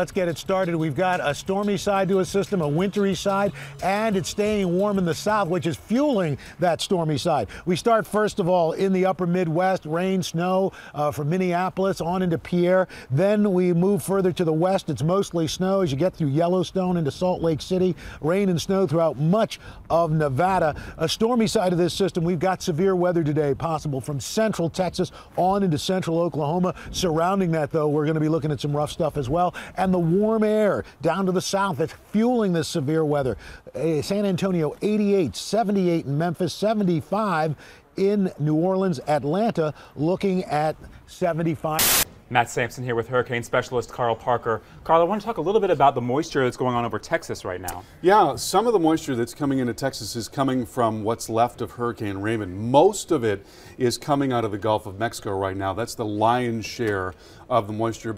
let's get it started. We've got a stormy side to a system, a wintry side, and it's staying warm in the south, which is fueling that stormy side. We start, first of all, in the upper Midwest, rain, snow from Minneapolis on into Pierre. Then we move further to the west. It's mostly snow as you get through Yellowstone into Salt Lake City. Rain and snow throughout much of Nevada. A stormy side of this system, we've got severe weather today possible from central Texas on into central Oklahoma. Surrounding that, though, we're going to be looking at some rough stuff as well. And the warm air down to the south that's fueling this severe weather. San Antonio 88, 78 in Memphis, 75 in New Orleans. Atlanta looking at 75. Matt Sampson here with hurricane specialist Carl Parker. Carl, I want to talk a little bit about the moisture that's going on over Texas right now. Yeah, some of the moisture that's coming into Texas is coming from what's left of Hurricane Raymond. Most of it is coming out of the Gulf of Mexico right now. That's the lion's share of the moisture.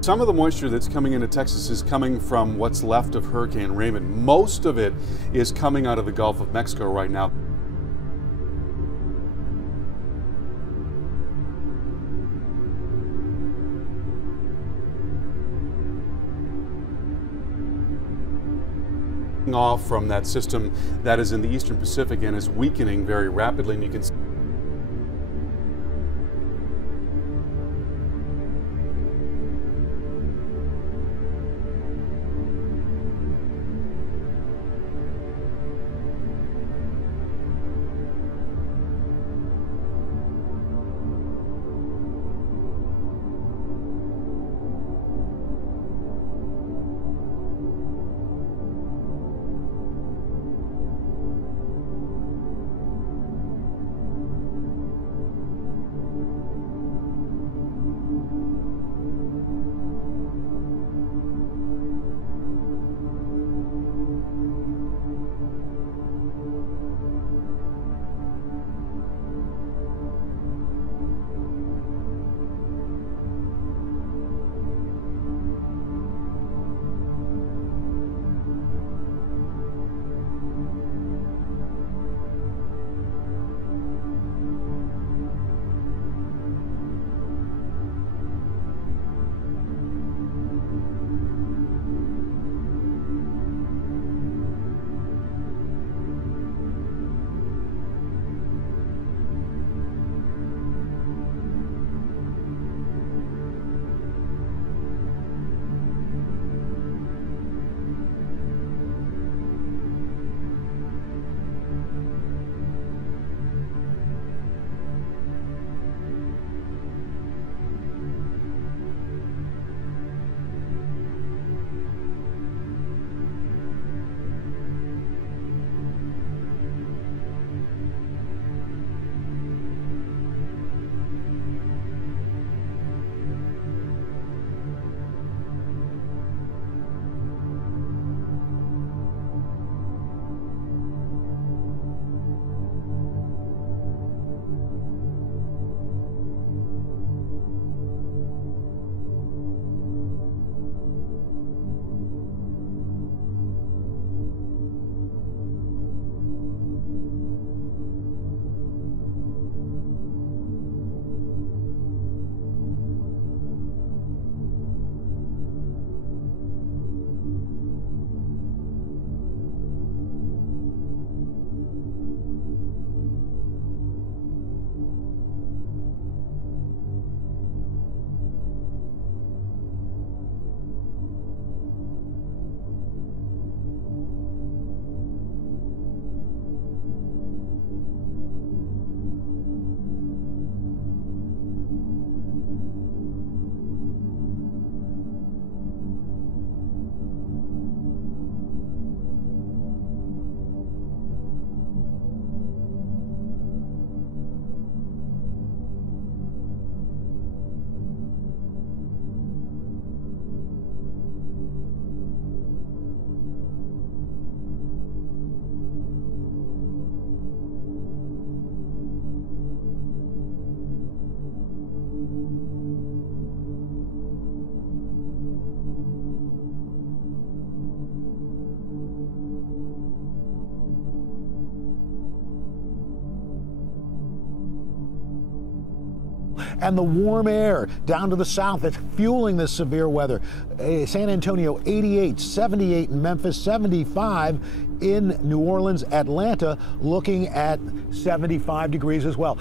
Some of the moisture that's coming into Texas is coming from what's left of Hurricane Raymond. Most of it is coming out of the Gulf of Mexico right now. Off from that system that is in the eastern Pacific and is weakening very rapidly, and you can see and the warm air down to the south that's fueling this severe weather. San Antonio 88, 78 in Memphis, 75 in New Orleans, Atlanta looking at 75 degrees as well.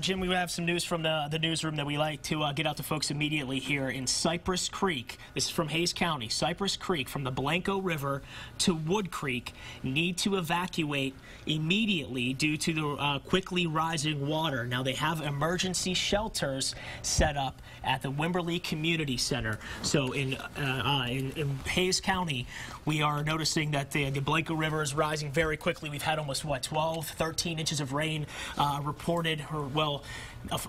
Jim, we have some news from the newsroom that we like to get out to folks immediately here in Cypress Creek. This is from Hayes County. Cypress Creek, from the Blanco River to Wood Creek, need to evacuate immediately due to the quickly rising water. Now, they have emergency shelters set up at the Wimberley Community Center. So in Hayes County, we are noticing that the Blanco River is rising very quickly. We've had almost, what, 12, 13 inches of rain reported, or well,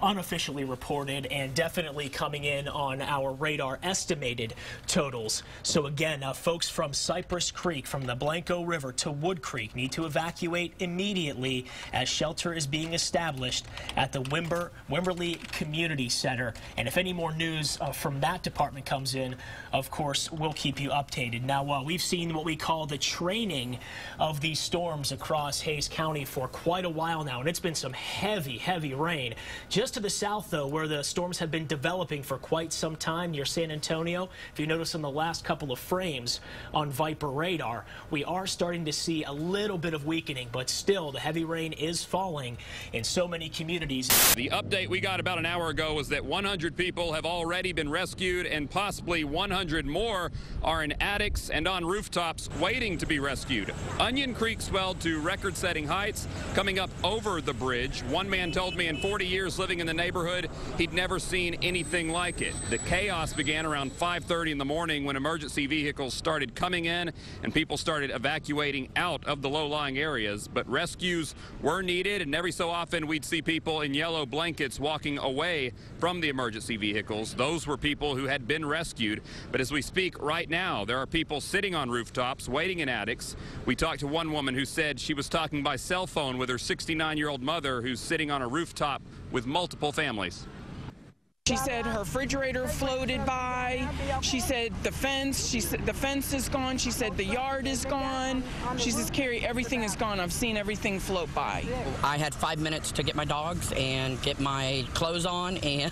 unofficially reported, and definitely coming in on our radar estimated totals. So again, folks from Cypress Creek, from the Blanco River to Wood Creek, need to evacuate immediately as shelter is being established at the Wimberley Community Center. And if any more news from that department comes in, of course, we'll keep you updated. Now, we've seen what we call the training of these storms across Hayes County for quite a while now, and it's been some heavy, heavy rain. Just to the south, though, where the storms have been developing for quite some time near San Antonio, if you notice in the last couple of frames on Viper radar, we are starting to see a little bit of weakening, but still the heavy rain is falling in so many communities. The update we got about an hour ago was that 100 people have already been rescued, and possibly 100 more are in attics and on rooftops waiting to be rescued. Onion Creek swelled to record-setting heights coming up over the bridge. One man told me in 40 years living in the neighborhood, he'd never seen anything like it. The chaos began around 5:30 in the morning when emergency vehicles started coming in and people started evacuating out of the low-lying areas. But rescues were needed, and every so often we'd see people in yellow blankets walking away from the emergency vehicles. Those were people who had been rescued. But as we speak right now, there are people sitting on rooftops, waiting in attics. We talked to one woman who said she was talking by cell phone with her 69-year-old mother who's sitting on a rooftop with multiple families. She said her refrigerator floated by. She said the fence is gone. She said the yard is gone. She says, Carrie, everything is gone. I've seen everything float by. I had 5 minutes to get my dogs and get my clothes on and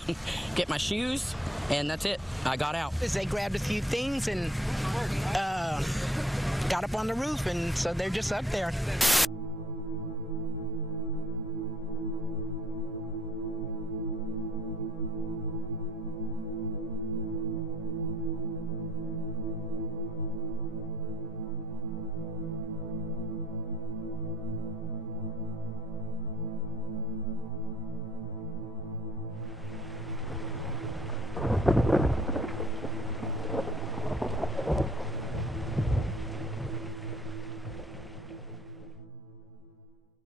get my shoes, and that's it. I got out. They grabbed a few things and got up on the roof, and so they're just up there.